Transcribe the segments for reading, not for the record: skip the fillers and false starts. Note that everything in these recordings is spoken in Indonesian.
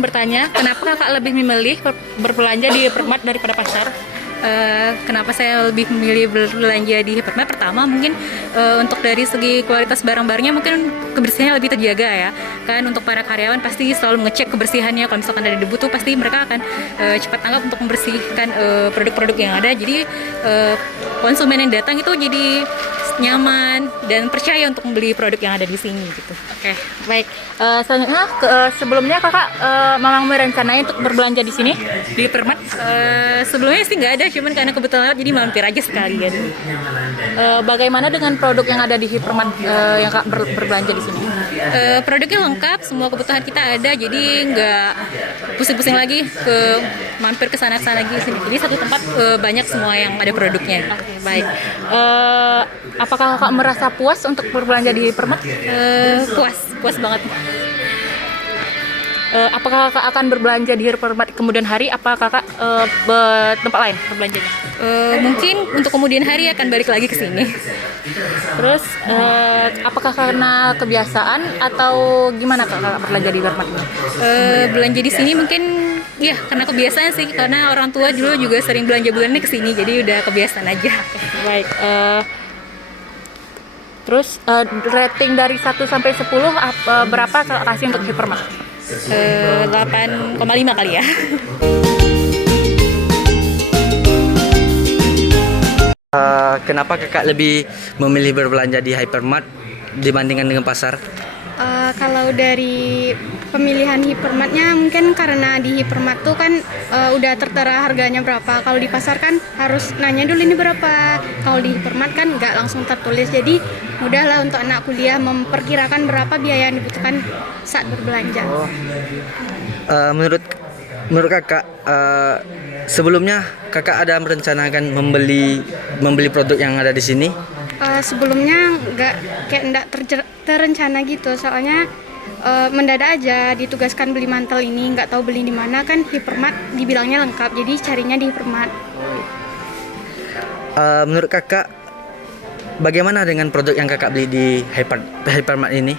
ingin bertanya, kenapa kakak lebih memilih berbelanja di Hypermart daripada pasar? Kenapa saya lebih memilih berbelanja di Hypermart? Pertama mungkin untuk dari segi kualitas barang-barangnya mungkin kebersihannya lebih terjaga ya. Kan untuk para karyawan pasti selalu ngecek kebersihannya. Kalau misalkan ada debu tuh pasti mereka akan cepat tanggap untuk membersihkan produk-produk yang ada. Jadi konsumen yang datang itu jadi nyaman dan percaya untuk membeli produk yang ada di sini gitu. Oke, baik. Selanjutnya sebelumnya kakak memang merencanain untuk berbelanja di sini di Hypermart? Sebelumnya sih nggak ada, cuman karena kebetulan jadi mampir aja sekalian. Bagaimana dengan produk yang ada di Hypermart yang kakak berbelanja di sini? Produknya lengkap, semua kebutuhan kita ada, jadi nggak pusing-pusing lagi mampir ke sana-sana lagi sini. Jadi satu tempat banyak semua yang ada produknya. Oke, baik. Apakah kakak merasa puas untuk berbelanja di Hypermart? Puas banget. Apakah kakak akan berbelanja di Hypermart kemudian hari? Apa kakak tempat lain berbelanjanya? Mungkin untuk kemudian hari akan balik lagi ke sini. Terus apakah karena kebiasaan atau gimana kakak berbelanja di Hypermart ini? Belanja di sini mungkin ya karena kebiasaan sih, karena orang tua dulu juga sering belanja bulannya ke sini, jadi udah kebiasaan aja. Baik. Terus rating dari 1 sampai 10 berapa kakak kasih untuk Hypermart? 8,5 kali ya. Kenapa kakak lebih memilih berbelanja di Hypermart dibandingkan dengan pasar? Kalau dari pemilihan Hypermartnya mungkin karena di Hypermart tuh kan udah tertera harganya berapa. Kalau di pasar kan harus nanya dulu ini berapa. Kalau di Hypermart kan nggak langsung tertulis, jadi mudahlah untuk anak kuliah memperkirakan berapa biaya yang dibutuhkan saat berbelanja. Menurut kakak, sebelumnya kakak ada merencanakan membeli produk yang ada di sini? Sebelumnya nggak terencana gitu, soalnya mendadak aja ditugaskan beli mantel ini, nggak tahu beli di mana, kan Hypermart dibilangnya lengkap, jadi carinya di Hypermart. Menurut kakak, bagaimana dengan produk yang kakak beli di Hypermart ini?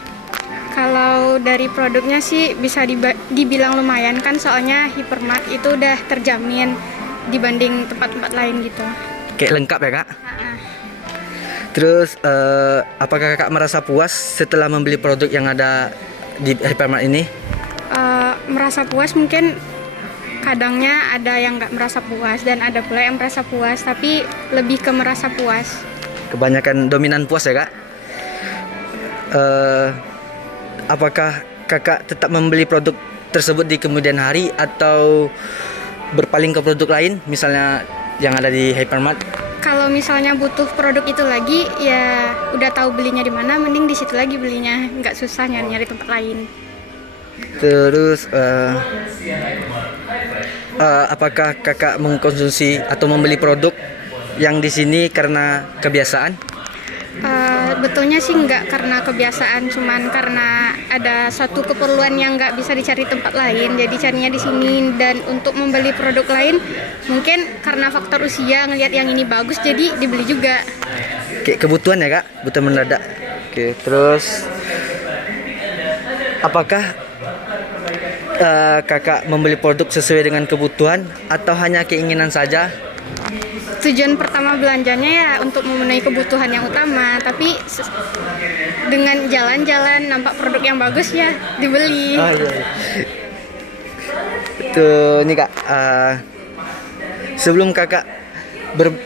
Kalau dari produknya sih bisa dibilang lumayan kan, soalnya Hypermart itu udah terjamin dibanding tempat-tempat lain gitu. Kayak lengkap ya kak? Terus apakah kakak merasa puas setelah membeli produk yang ada di Hypermart ini? Merasa puas, mungkin kadangnya ada yang nggak merasa puas dan ada pula yang merasa puas, tapi lebih ke merasa puas. Kebanyakan dominan puas ya kak? Apakah kakak tetap membeli produk tersebut di kemudian hari atau berpaling ke produk lain, misalnya yang ada di Hypermart? Kalau misalnya butuh produk itu lagi, ya udah tahu belinya di mana, mending di situ lagi belinya, nggak susah nyari-nyari tempat lain. Terus apakah kakak mengkonsumsi atau membeli produk yang di sini karena kebiasaan? Betulnya sih nggak karena kebiasaan, cuman karena ada suatu keperluan yang nggak bisa dicari tempat lain, jadi carinya di sini. Dan untuk membeli produk lain, mungkin karena faktor usia, ngelihat yang ini bagus, jadi dibeli juga. Kayak kebutuhan ya kak, kebutuhan mendadak. Oke, terus apakah kakak membeli produk sesuai dengan kebutuhan atau hanya keinginan saja? Tujuan pertama belanjanya ya untuk memenuhi kebutuhan yang utama, tapi dengan jalan-jalan nampak produk yang bagus ya dibeli. Oh, iya. Tuh, ini kak, sebelum kakak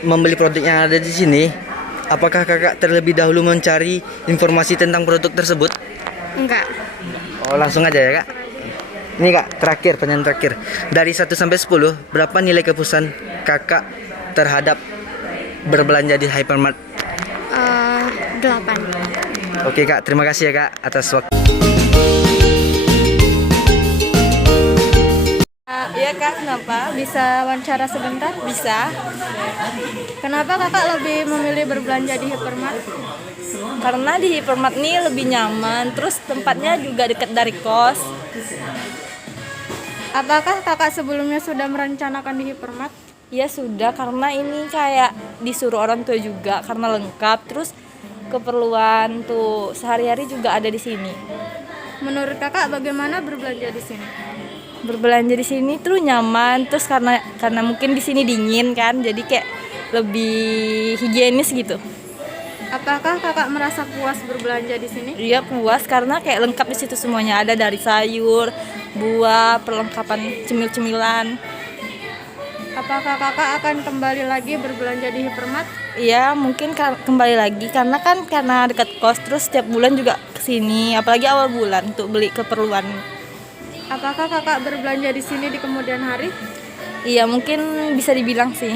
membeli produk yang ada di sini, apakah kakak terlebih dahulu mencari informasi tentang produk tersebut? Enggak. Oh, langsung aja ya kak. Ini kak, pertanyaan terakhir. Dari 1 sampai 10, berapa nilai kepuasan kakak terhadap berbelanja di Hypermart? 8. Oke kak, terima kasih ya kak atas waktu. Iya kak, kenapa? Bisa wawancara sebentar? Bisa. Kenapa kakak lebih memilih berbelanja di Hypermart? Karena di Hypermart ini lebih nyaman, terus tempatnya juga dekat dari kos. Apakah kakak sebelumnya sudah merencanakan di Hypermart? Ya sudah, karena ini kayak disuruh orang tua juga, karena lengkap, terus keperluan tuh sehari-hari juga ada di sini. Menurut kakak bagaimana berbelanja di sini? Berbelanja di sini tuh nyaman, terus karena mungkin di sini dingin kan, jadi kayak lebih higienis gitu. Apakah kakak merasa puas berbelanja di sini? Iya puas karena kayak lengkap di situ semuanya, ada dari sayur, buah, perlengkapan cemil-cemilan. Apakah kakak akan kembali lagi berbelanja di Hypermart? Iya mungkin kembali lagi karena dekat kos, terus setiap bulan juga kesini, apalagi awal bulan untuk beli keperluan. Apakah kakak berbelanja di sini di kemudian hari? Iya mungkin bisa dibilang sih.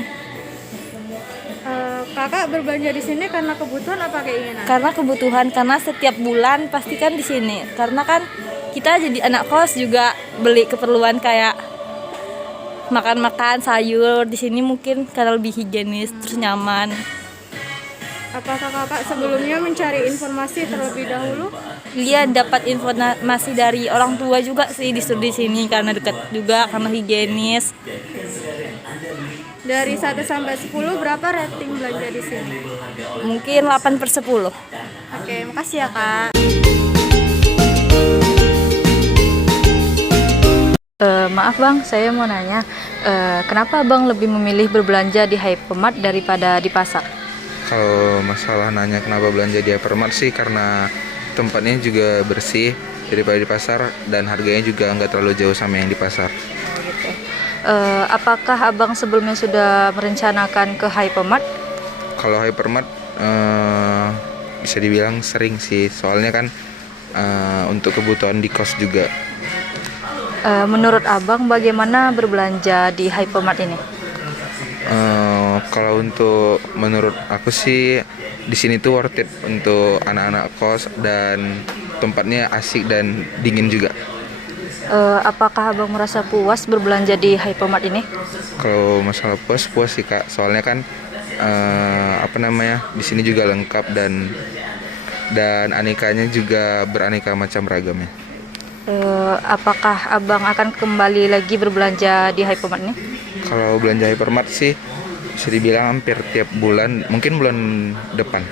Kakak berbelanja di sini karena kebutuhan apa keinginan? Karena kebutuhan, karena setiap bulan pasti kan di sini. Karena kan kita jadi anak kos juga beli keperluan kayak makan-makan sayur di sini mungkin karena lebih higienis terus nyaman. Apakah kakak sebelumnya mencari informasi terlebih dahulu? Dia dapat informasi dari orang tua juga sih di sini karena dekat juga, karena higienis. Dari 1 sampai 10 berapa rating belanja di sini? Mungkin 8/10. Oke, makasih ya kak. Maaf bang, saya mau nanya, kenapa abang lebih memilih berbelanja di Hypermart daripada di pasar? Kalau masalah nanya kenapa belanja di Hypermart sih karena tempatnya juga bersih daripada di pasar dan harganya juga nggak terlalu jauh sama yang di pasar. Apakah abang sebelumnya sudah merencanakan ke Hypermart? Kalau Hypermart bisa dibilang sering sih, soalnya kan untuk kebutuhan di kos juga. Menurut abang bagaimana berbelanja di Hypermart ini? Kalau untuk menurut aku sih di sini tuh worth it untuk anak-anak kos dan tempatnya asik dan dingin juga. Apakah abang merasa puas berbelanja di Hypermart ini? Kalau masalah puas sih kak, soalnya kan di sini juga lengkap dan anekanya juga beraneka macam ragamnya. Apakah abang akan kembali lagi berbelanja di Hypermart ini? Kalau belanja Hypermart sih bisa dibilang hampir tiap bulan, mungkin bulan depan.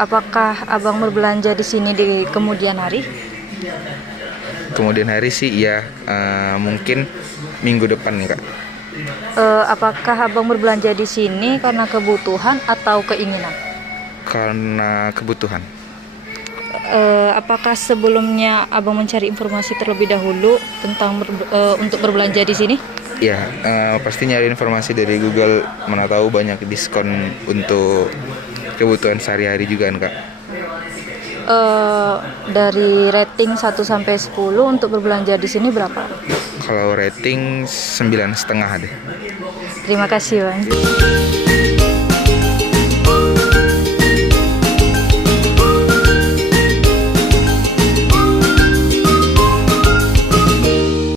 Apakah abang berbelanja di sini di kemudian hari? Kemudian hari sih iya, mungkin minggu depan nih kak. Apakah abang berbelanja di sini karena kebutuhan atau keinginan? Karena kebutuhan. Apakah sebelumnya abang mencari informasi terlebih dahulu tentang untuk berbelanja di sini? Ya, pasti nyari informasi dari Google, mana tahu banyak diskon untuk kebutuhan sehari-hari juga kan kak. Dari rating 1 sampai 10 untuk berbelanja di sini berapa? Kalau rating 9,5 deh. Terima kasih bang.